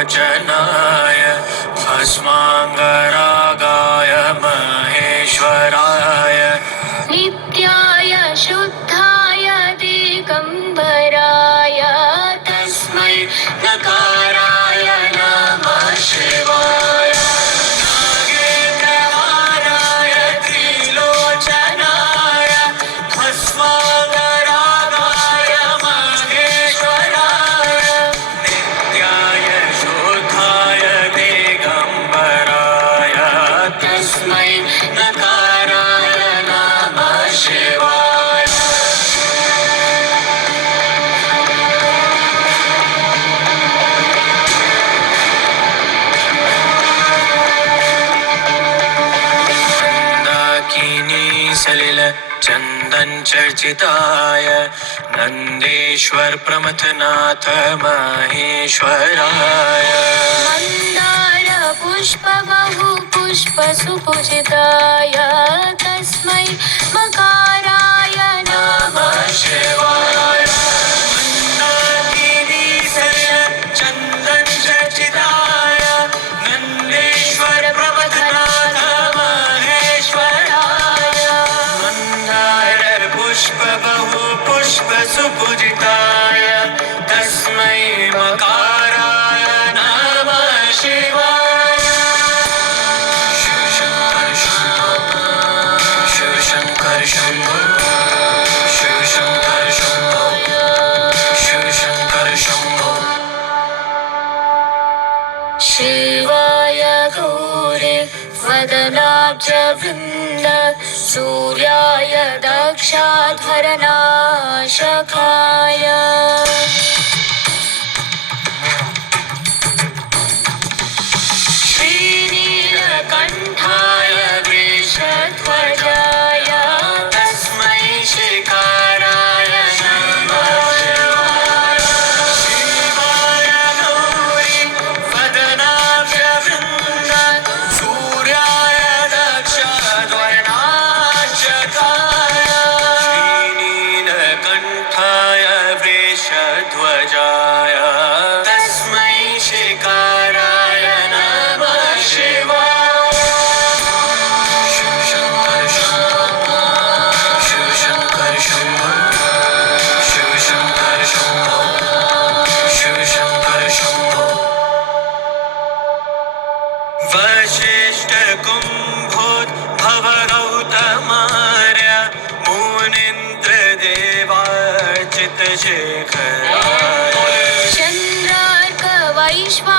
त्रिलोचनाय भस्माङ्गरागाय महेश्वराय नित्याय शुद्धाय दिगम्बराय तस्मै नकाराय नमः शिवाय नागेन्द्रहाराय त्रिलोचनाय भस्माङ्गरागाय महेश्वराय नित्याय शुद्धाय दिगम्बराय तस्मै नकाराय नमः शिवाय मंदाकिनी सलिल चंदन चर्चिताय नंदेश्वर प्रमथनाथ महेश्वराय मन्दार पुष्प बहु पुष्प सुपूजिताय तस्मै मकाराय नमः शिवाय मंदाकिनी सलिल चंदन चर्चिताय नंदेश्वर प्रमथनाथ महेश्वराय मंदार पुष्प बहु पुष्प सुपूजिताय तस्मै मकाराय नमः शिवाय शिव शंकर शंभो शिव शंकर शंभो शिव शंकर शंभो शिव शंकर शंभो शिवाय गौरे वदनाब्जवृन्द सूर्याय दक्षाध्वरनाशकाय श्रीनीलकण्ठाय वृषध्वजाय तस्मै शिकाराय नमः शिवाय शिवाय गौरी वदनाभ्यवृन्द सूर्याय दक्षध्वरनाशकाय श्रीनीलकण्ठाय वृषध्वजाय तस्मै शिकाराय नमः शिवाय शिव शंकर शंभो शिव शंकर शंभो शिव शंकर शंभो शिव शंकर शंभो वशिष्ठ कुम्भोद्भव गौतमार्य मुनीन्द्र देवार्चित शेखराय चन्द्रार्क वैश्वा